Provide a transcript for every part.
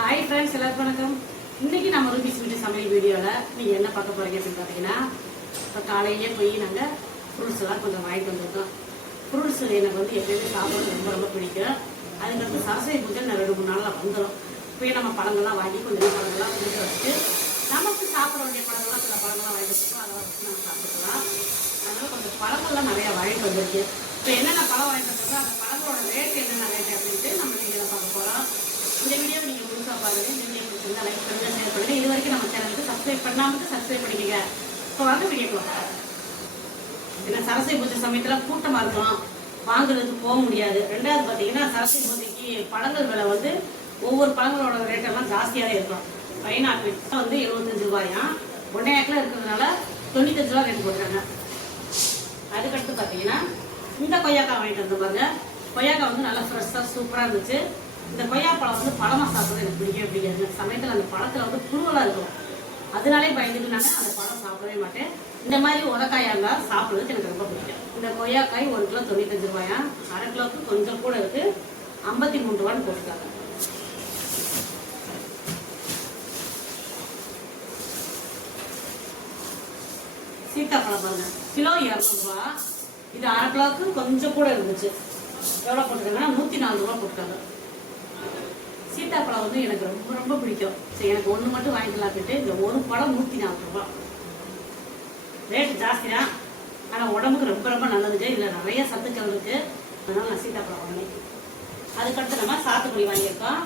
Hi friends, எல்லாருக்கும் வணக்கம். இன்னைக்கு நம்ம ரூபீஸ் வீட்டு சமையல் வீடியோவில் நீங்கள் என்ன பார்க்க போகிறீங்க அப்படின்னு பார்த்தீங்கன்னா, இப்போ காலையிலே போய் நாங்கள் ஃப்ரூட்ஸ் எல்லாம் கொஞ்சம் வாங்கிட்டு வந்திருக்கோம். ஃப்ரூட்ஸ் எனக்கு வந்து எப்பயுமே சாப்பிட்றது ரொம்ப ரொம்ப பிடிக்கும். அதுக்கடுத்து சரஸ்வதி பூஜை நான் 2-3 நாளில் வந்துடும். இப்போயே நம்ம பழங்கள்லாம் வாங்கி கொஞ்சம் பழங்கள்லாம் கொடுத்து வச்சுட்டு நமக்கு சாப்பிட வேண்டிய பழங்கள்லாம் சில பழங்கள்லாம் வாங்கிட்டு வச்சுருக்கோம். அதெல்லாம் வச்சு நம்ம சாப்பிட்டுக்கலாம். அதனால் கொஞ்சம் பழங்கள்லாம் நிறையா வாங்கிட்டு வந்திருக்கு. இப்போ என்னென்ன பழம் வாங்கிட்டு வந்திருக்கோம், அந்த பழங்களோட ரேட் என்னென்ன ரேட்டு அப்படின்ட்டு நம்ம வீடியோவில் பார்க்க போகிறோம். இந்த வீடியோவை நீங்கள் முழுசாக பாருங்கள். வீடியோ பிடிச்சிருந்தா லைக் பண்ணுங்கள், ஷேர் பண்ணுங்கள். இது வரைக்கும் நம்ம சேனலுக்கு சப்ஸ்கிரைப் பண்ணாமல் சப்ஸ்கிரைப் பண்ணிக்கங்க. இப்போ வாங்க வீடியோக்குள்ள. ஏன்னா சரஸ்வதி பூஜை சமயத்தில் கூட்டமாக இருக்கும், வாங்குறதுக்கு போக முடியாது. ரெண்டாவது பார்த்தீங்கன்னா சரஸ்வதி பூஜைக்கு பழங்கள் விலை வந்து ஒவ்வொரு பழங்களோட ரேட்டெல்லாம் ஜாஸ்தியாக இருக்கும். பைனாப்பிள் வந்து 75 ரூபாயா, 1 ஏக்கரில் இருக்கிறதுனால 95 ரூபா ரேட் போட்டுருக்காங்க. அதுக்கடுத்து பார்த்தீங்கன்னா இந்த கொய்யாக்காய் வாங்கிட்டு வந்து பாருங்க. கொய்யாக்காய் வந்து நல்லா ஃப்ரெஷ்ஷாக சூப்பராக இருந்துச்சு. இந்த கொய்யா பழம் வந்து பழமாக சாப்பிட்றது எனக்கு பிடிக்கவே பிடிக்காது. சமயத்தில் அந்த பழத்தில் வந்து புழுவெல்லாம் இருக்கும், அதனாலே பயந்துட்டு நான் அந்த பழம் சாப்பிடவே மாட்டேன். இந்த மாதிரி உரக்காயாக இருந்தால் சாப்பிட்றதுக்கு எனக்கு ரொம்ப பிடிக்கும். இந்த கொய்யாக்காய் 1 கிலோ 95 ரூபாயா, அரை கிலோவுக்கு கொஞ்சம் கூட இருக்குது, 53 ரூபான்னு போட்டுருக்காங்க. சீத்தாப்பழம் பாருங்க, கிலோ 200 ரூபா. இது அரை கிலோவுக்கு கொஞ்சம் கூட இருந்துச்சு. எவ்வளோ போட்டுருக்காங்கன்னா 104 ரூபா போட்டுருக்காங்க. சீத்தாப்பழம் வந்து எனக்கு ரொம்ப ரொம்ப பிடிக்கும். சரி, எனக்கு ஒன்று மட்டும் வாங்கிக்கலாம் போயிட்டு இந்த ஒரு பழம் 104 ரூபா. ரேட் ஜாஸ்தி தான், ஆனால் உடம்புக்கு ரொம்ப ரொம்ப நல்லதுங்க. இதில் நிறைய சத்துக்கள் இருக்கு, அதனால நான் சீத்தாப்பழம் வாங்கினேன். அதுக்கடுத்து நம்ம சாத்துக்குடி வாங்கியிருக்கோம்.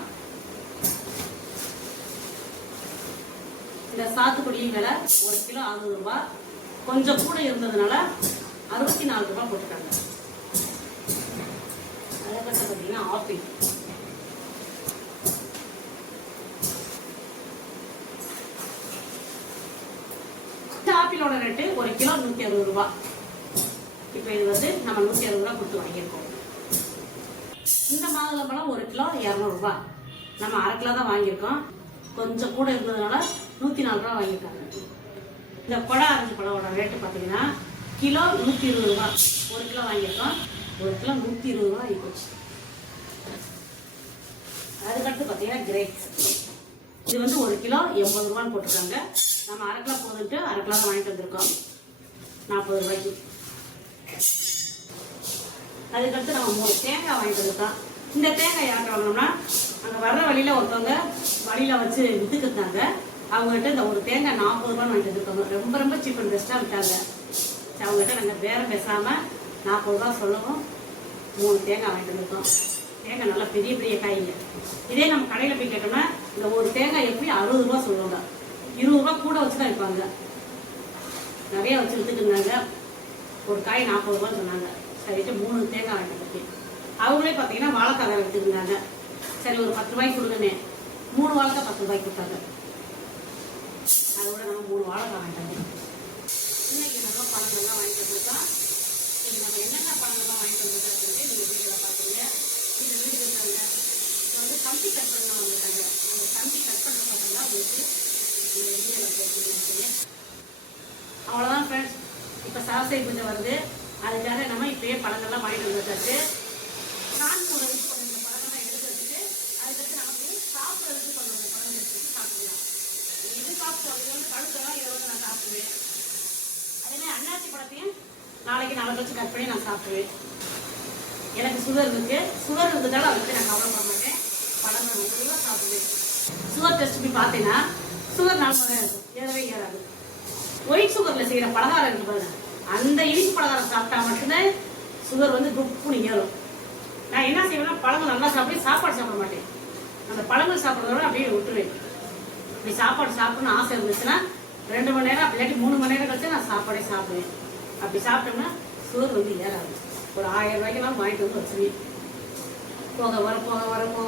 இந்த சாத்துக்குடி விலை 1 கிலோ 60 ரூபா. கொஞ்சம் கூட இருந்ததுனால 64 ரூபா போட்டுருக்காங்க. அதுக்கடுத்து பார்த்தீங்கன்னா ஆப்பிள். ஆப்பிளோட ரேட்டு 1 கிலோ 160 ரூபா. இப்போ இது வந்து நம்ம 160 ரூபா கொடுத்து வாங்கியிருக்கோம். இந்த மாதுளம்பழம் 1 கிலோ 200 ரூபா. நம்ம அரை கிலோ தான் வாங்கியிருக்கோம், கொஞ்சம் கூட இருந்ததுனால 104 ரூபா வாங்கியிருக்காங்க. இந்த கொடை ஆரஞ்சு பழமோட ரேட்டு பார்த்தீங்கன்னா கிலோ 120 ரூபா. 1 கிலோ வாங்கியிருக்கோம், 1 கிலோ 120 ரூபா ஆகி போச்சு. அதுக்கடுத்து பார்த்தீங்கன்னா கிரேப்ஸ். இது வந்து 1 கிலோ 80 ரூபான்னு போட்டிருக்காங்க. நம்ம அரை கிலோ போதுன்ட்டு அரை கிலோ தான் வாங்கிட்டு வந்திருக்கோம், 40 ரூபாய்க்கு. அதுக்கடுத்து நம்ம 3 தேங்காய் வாங்கிட்டு வந்திருக்கோம். இந்த தேங்காய் யாருக்கு வாங்கினோம்னா, அங்கே வர்ற வழியில் ஒருத்தவங்க வழியில் வச்சு விற்றுக்கிட்டாங்க. அவங்ககிட்ட இந்த ஒரு தேங்காய் 40 ரூபான்னு வாங்கிட்டு வந்திருக்காங்க. ரொம்ப ரொம்ப சீப் அண்ட் பெஸ்ட்டாக விட்டாங்க. அவங்ககிட்ட நாங்கள் பேரம் பேசாமல் 40 ரூபா சொல்லவும் 3 தேங்காய் வாங்கிட்டு வந்திருக்கோம். தேங்காய் நல்லா பெரிய பெரிய காய்ங்க. இதே நம்ம கடையில் போய் கேட்டோம்னா இந்த ஒரு தேங்காய் எப்படி 60 ரூபா சொல்லுவாங்க, 20 ரூபா கூட வச்சு தான் வைப்பாங்க. நிறைய வச்சு வித்துட்டு இருந்தாங்க. ஒரு காய் 40 ரூபான்னு சொன்னாங்க. சரிட்டு 3 தேங்காய் வாங்கிட்டு வந்திருக்கேன். அவங்களே பார்த்தீங்கன்னா வாழைக்காய் வேறு வித்துருந்தாங்க. சரி, ஒரு 10 ரூபாய்க்கு கொடுங்கண்ணே. 3 வாழைக்காய் 10 ரூபாய்க்கு கொடுத்தாங்க. அதோட நம்ம 3 வாழைக்காய் வாங்கிட்டாங்க. இன்னைக்கு நம்ம பழங்கள்லாம் வாங்கிட்டு வந்திருக்கோம். இன்னைக்கு நம்ம என்னென்ன பழங்கள்லாம் வாங்கிட்டு வந்திருக்கோம் இந்த வீடியோவில் பார்த்துருங்க. இந்த வீடியோ இருக்காங்க இப்போ வந்து கம்பி கட் பண்ண வந்திருக்காங்க. அந்த கம்பி கட் பண்ணுற பசங்களாம் உங்களுக்கு இந்த வீடியோவில் பேசுகிறேன். அவ்வளோதான் ஃப்ரெண்ட்ஸ். இப்போ சரஸ்வதி பூஜை வருது, அதுக்காக நம்ம இப்போயே பழங்கள்லாம் வாங்கிட்டு வந்துருக்காச்சு. நான் ஒரு யூஸ் பண்ணுற பழங்கள்லாம் எடுத்து வச்சுட்டு அதுக்கடுத்து நமக்கு சாப்பிட்றதுக்கு கொஞ்சம் பழங்கள் எடுத்துட்டு சாப்பிடலாம். இது சாப்பிட்டோம், இது வந்து கழுத்தெல்லாம் இதை வந்து நான் சாப்பிடுவேன். அதேமாதிரி அன்னாச்சி பழத்தையும் நாளைக்கு நாளை கழிச்சு கட் பண்ணி நான் சாப்பிடுவேன். எனக்கு சுகர் இருக்கு, சுகர் இருந்ததால அதை பற்றி நான் கவலைப்பட மாட்டேன். பழங்கள் நல்லா சாப்பிடுவேன். சுகர் டெஸ்ட் போய் பார்த்தீங்கன்னா சுகர் 4 தான் இருக்கும், ஏறவே ஏறாது. ஒயிட் சுகரில் செய்கிற பலகாரம் இருக்கு பாருங்க, அந்த இனிப்பு பலகாரம் சாப்பிட்டா மட்டும்தான் சுகர் வந்து குப்புன்னு ஏறும். நான் என்ன செய்வேன்னா பழங்கள் நல்லா சாப்பிட்டு சாப்பாடு சாப்பிட மாட்டேன். அந்த பழங்கள் சாப்பிட்றதோட அப்படியே விட்டுருவேன். இப்படி சாப்பாடு சாப்பிடணும்னு ஆசை இருந்துச்சுன்னா 2 மணி நேரம் அப்படி இல்லாட்டி 3 மணி நேரம் கழிச்சு நான் சாப்பாடே சாப்பிடுவேன். அப்படி சாப்பிட்டோம்னா சுகர் வந்து ஏறாது. ஒரு 1000 ரூபாய்க்கெல்லாம் வாங்கிட்டு வந்து வச்சுருவேன். போக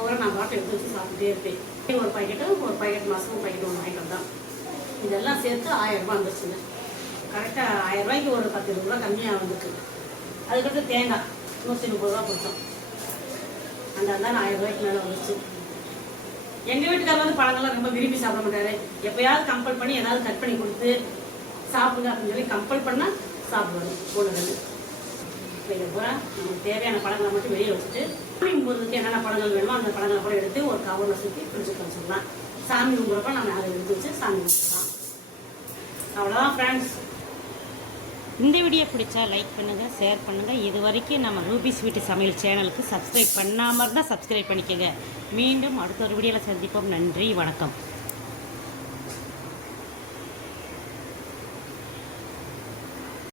வர நான் பாட்டை எடுத்து வச்சு சாப்பிட்டுட்டே இருப்பேன். ஒரு பாக்கெட் மாதமும் பாக்கெட் 1 வாங்கிட்டு வந்தான். இதெல்லாம் சேர்த்து 1000 ரூபாய் வந்துருச்சுங்க. கரெக்டாக 1000 ரூபாய்க்கு ஒரு 10-20 ரூபா கம்மியாக வந்துருக்கு. அதுக்கடுத்து தேங்காய் 130 ரூபா கொடுத்தோம். அந்த 1000 ரூபாய்க்கு மேலே வந்துச்சு. எங்கள் வீட்டுக்காரர் வந்து பழங்கள்லாம் ரொம்ப விரும்பி சாப்பிட மாட்டாரு. எப்போயாவது கம்பல் பண்ணி ஏதாவது கட் பண்ணி கொடுத்து சாப்பிடுங்க அப்படின்னு சொல்லி கம்பல் பண்ணால் சாப்பிடுவாங்க. போடுறது இப்போ இதை பூரா நமக்கு தேவையான பழங்களை மட்டும் வெளியே வச்சுட்டு சாமி கும்பிட்றதுக்கு என்னென்ன படங்கள் வேணுமோ அந்த படங்களை கூட எடுத்து ஒரு கவரில் சுற்றி ஃப்ரிட்ஜுக்கு வச்சிடலாம். சாமி கும்பிட்றப்ப நம்ம அதை எடுத்து வச்சு சாமி கும்பிடலாம். அவ்வளோதான் ஃப்ரெண்ட்ஸ். இந்த வீடியோ பிடிச்சா லைக் பண்ணுங்கள், ஷேர் பண்ணுங்கள். இது வரைக்கும் நம்ம ரூபி ஸ்வீட் சமையல் சேனலுக்கு சப்ஸ்கிரைப் பண்ணாமல் இருந்தால் சப்ஸ்கிரைப் பண்ணிக்கோங்க. மீண்டும் அடுத்த ஒரு வீடியோவில் சந்திப்போம். நன்றி, வணக்கம்.